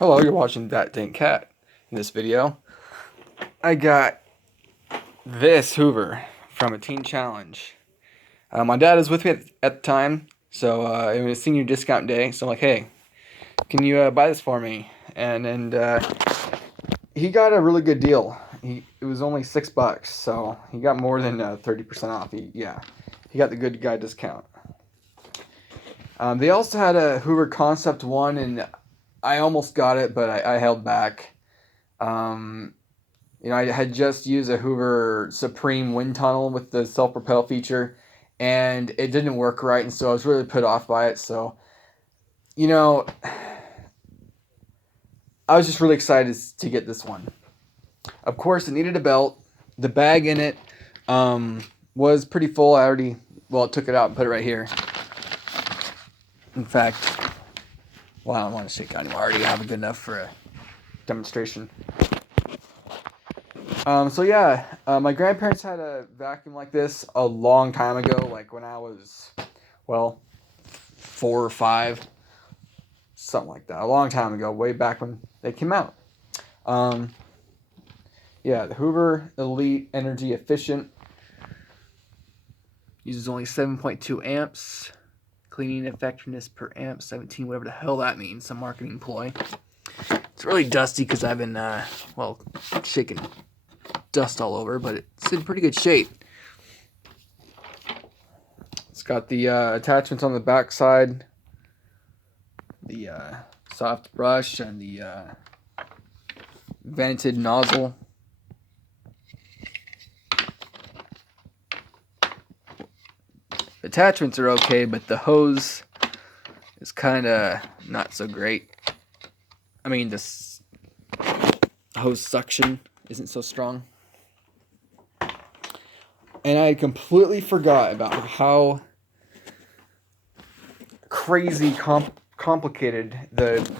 Hello, you're watching That Dang Cat. In this video, I got this Hoover from a teen challenge. My dad is with me at the time, so it was senior discount day, so I'm like, hey, can you buy this for me? And he got a really good deal. It was only $6, so he got more than 30% off. He got the good guy discount. They also had a Hoover Concept 1, and I almost got it, but I held back. I had just used a Hoover Supreme wind tunnel with the self-propel feature, and it didn't work right, and so I was really put off by it. So, you know, I was just really excited to get this one. Of course, it needed a belt. The bag in it was pretty full. I took it out and put it right here. In fact, I don't want to shake it anymore. I already have it good enough for a demonstration. My grandparents had a vacuum like this a long time ago, like when I was, 4 or 5, something like that. A long time ago, way back when they came out. The Hoover Elite Energy Efficient uses only 7.2 amps. Cleaning effectiveness per amp, 17, whatever the hell that means, some marketing ploy. It's really dusty because I've been, shaking dust all over, but it's in pretty good shape. It's got the attachments on the back side, the soft brush, and the vented nozzle. The attachments are okay, but the hose is kind of not so great. I mean, this hose suction isn't so strong. And I completely forgot about how crazy complicated the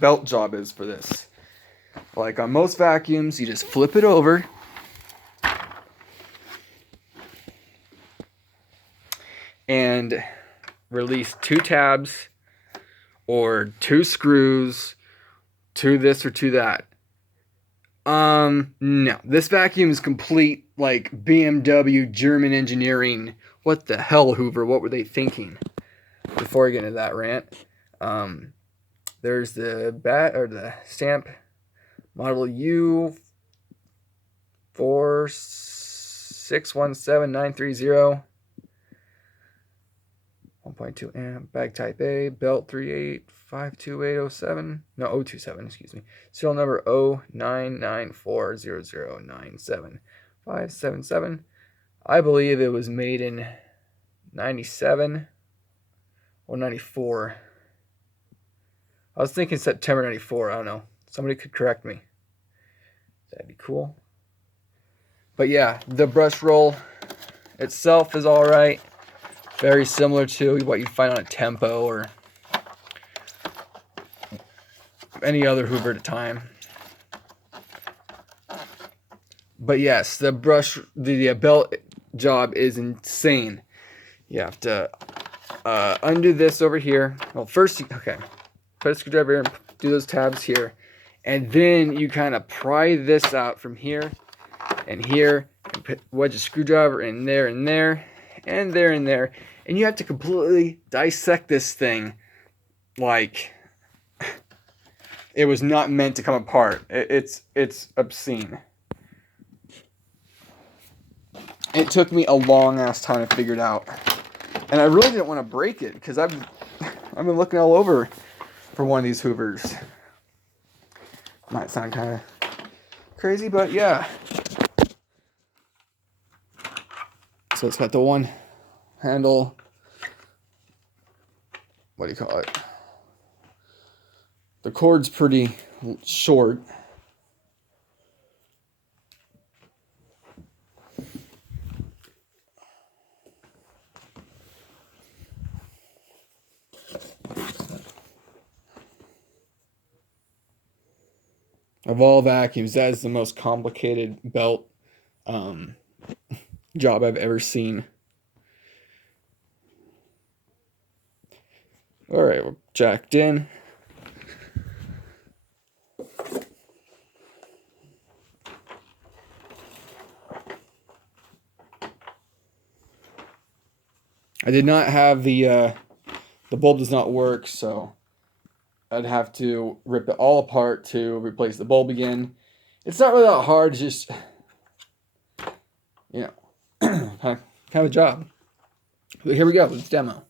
belt job is for this. Like on most vacuums, you just flip it over and release 2 tabs or 2 screws to this or to that. No. This vacuum is complete, like, BMW German engineering. What the hell, Hoover? What were they thinking? Before I get into that rant, there's the stamp model U4617930. 1.2 amp, bag type A, belt 3852807, no, 027, excuse me. Serial number 099400977577. I believe it was made in 97 or 94. I was thinking September 94, I don't know. Somebody could correct me. That'd be cool. But yeah, the brush roll itself is alright. Very similar to what you'd find on a Tempo or any other Hoover at a time. But yes, the belt job is insane. You have to undo this over here. Well, first, put a screwdriver here and do those tabs here. And then you kind of pry this out from here and here. And wedge a screwdriver in there and there and there and there. And you have to completely dissect this thing like it was not meant to come apart. It's obscene. It took me a long ass time to figure it out. And I really didn't want to break it because I've been looking all over for one of these Hoovers. Might sound kind of crazy, but yeah. So it's got the one handle, what do you call it? The cord's pretty short. Of all vacuums, that is the most complicated belt job I've ever seen. Alright, we're jacked in. I did not have the bulb does not work, so I'd have to rip it all apart to replace the bulb again. It's not really that hard, it's just, you know, kind of a job. But here we go, let's demo.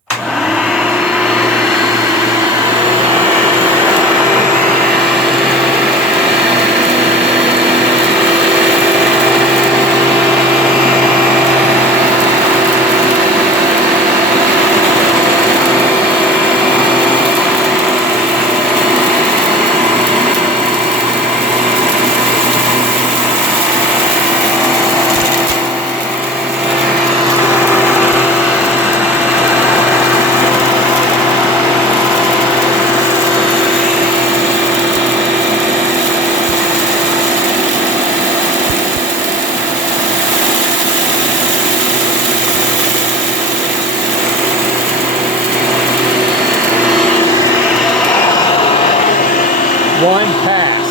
One pass,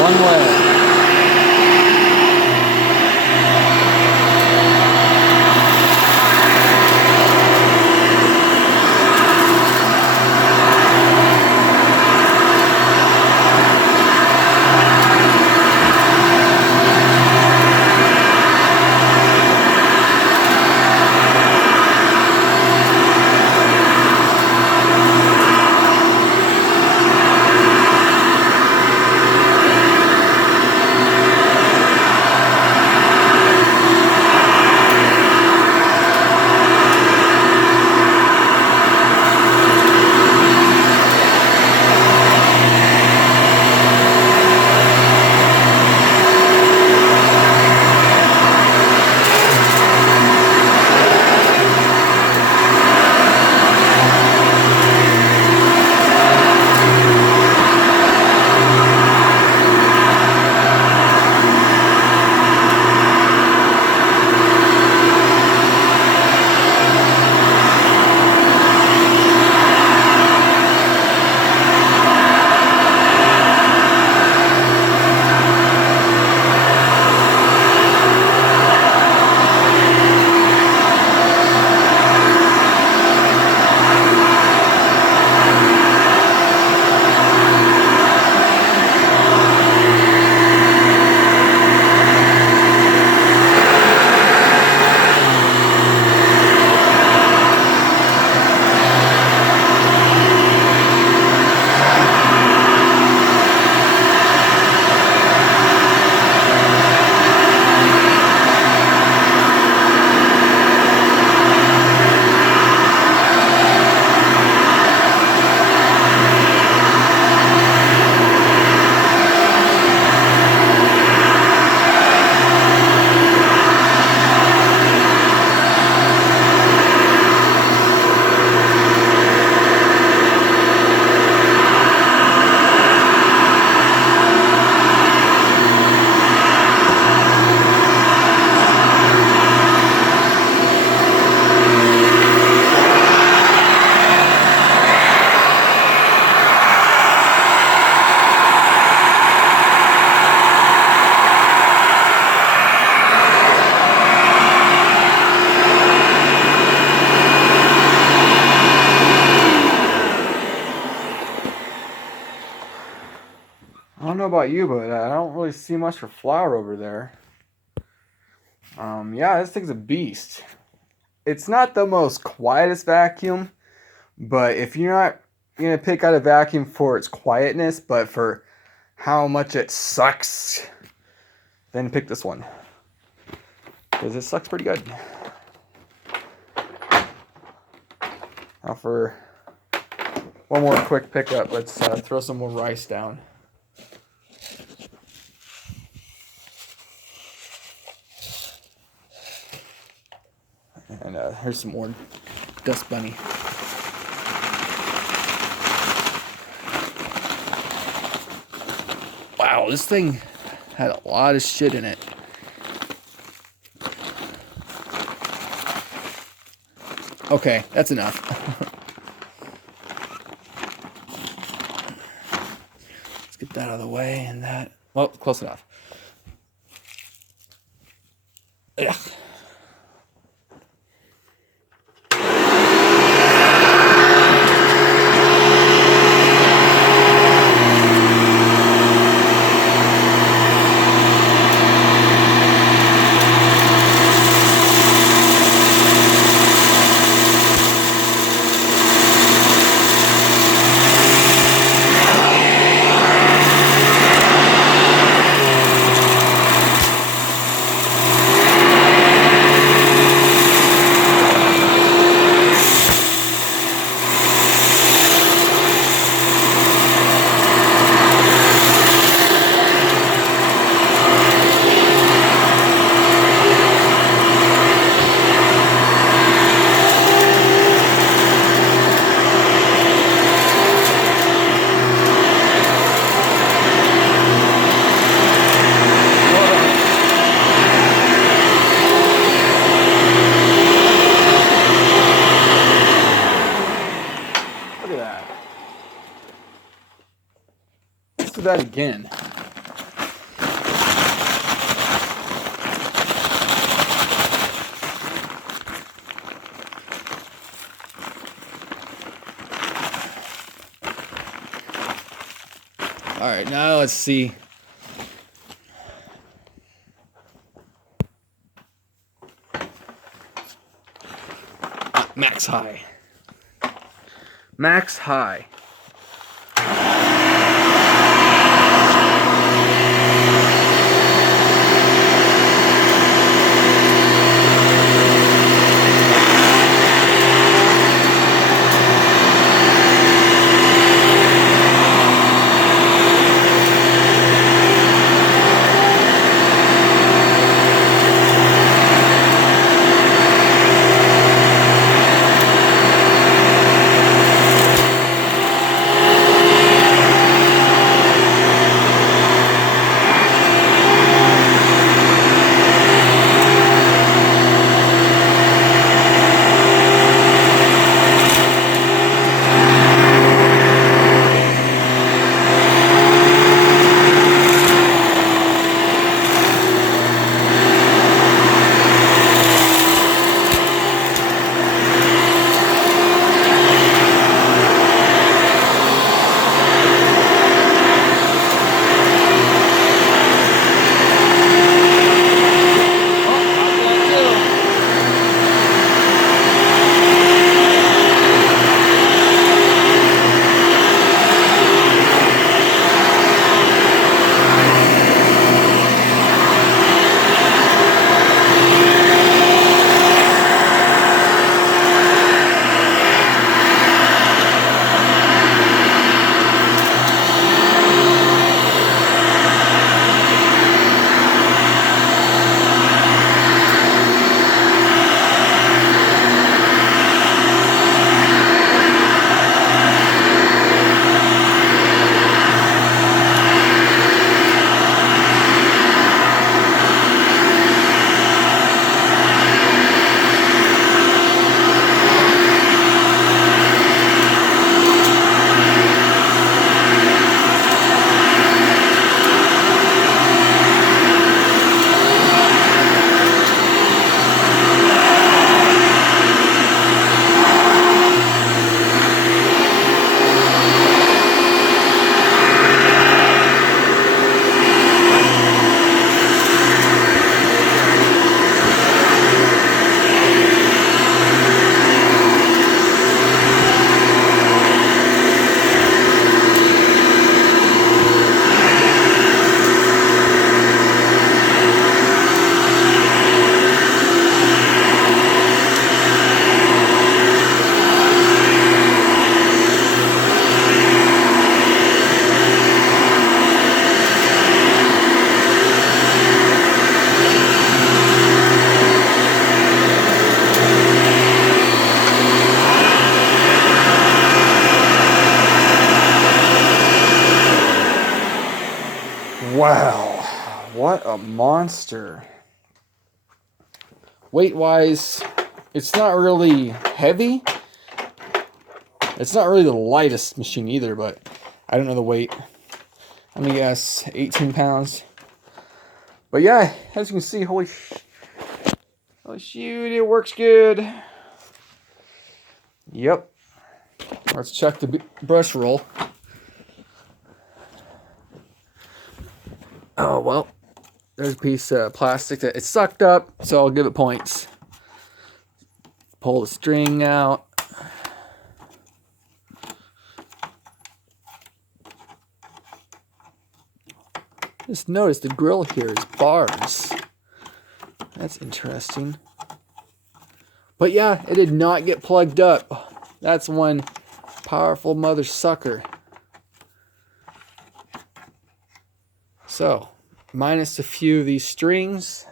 one leg. I don't know about you, but I don't really see much for flour over there. Yeah, this thing's a beast. It's not the most quietest vacuum, but if you're not gonna pick out a vacuum for its quietness, but for how much it sucks, then pick this one. Because it sucks pretty good. Now for one more quick pickup, let's throw some more rice down. And here's some more Dust Bunny. Wow, this thing had a lot of shit in it. Okay, that's enough. Let's get that out of the way and that. Well, close enough. Ugh. at that. Let's do that again. All right, now let's see. Max high. Max high. Wow, what a monster. Weight-wise, it's not really heavy. It's not really the lightest machine either, but I don't know the weight. I'm gonna guess 18 pounds. But yeah, as you can see, holy shoot, it works good. Yep. Let's check the brush roll. Oh, well, there's a piece of plastic that it sucked up, so I'll give it points. Pull the string out. Just notice the grill here is bars. That's interesting. But yeah, it did not get plugged up. That's one powerful mother sucker. So, minus a few of these strings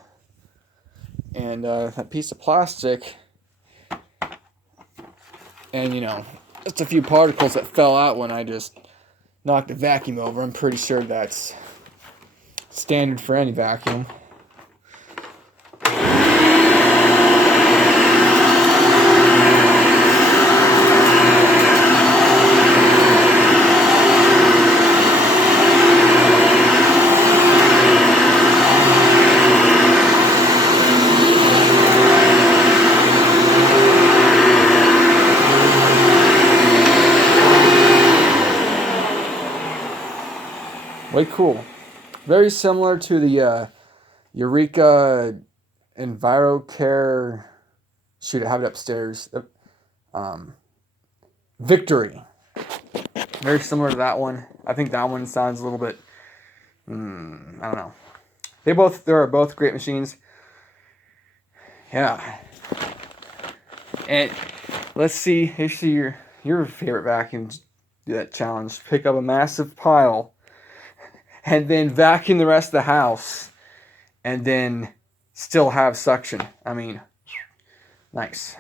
and that piece of plastic, and just a few particles that fell out when I just knocked the vacuum over. I'm pretty sure that's standard for any vacuum. Way cool. Very similar to the Eureka EnviroCare. Shoot, I have it upstairs. Victory. Very similar to that one. I think that one sounds a little bit. I don't know. They are both great machines. Yeah. And let's see your favorite vacuum. Do that challenge. Pick up a massive pile, and then vacuum the rest of the house, and then still have suction. I mean, nice.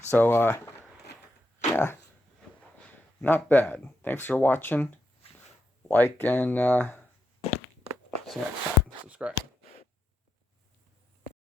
So, yeah, not bad. Thanks for watching. Like and see you next time. Subscribe.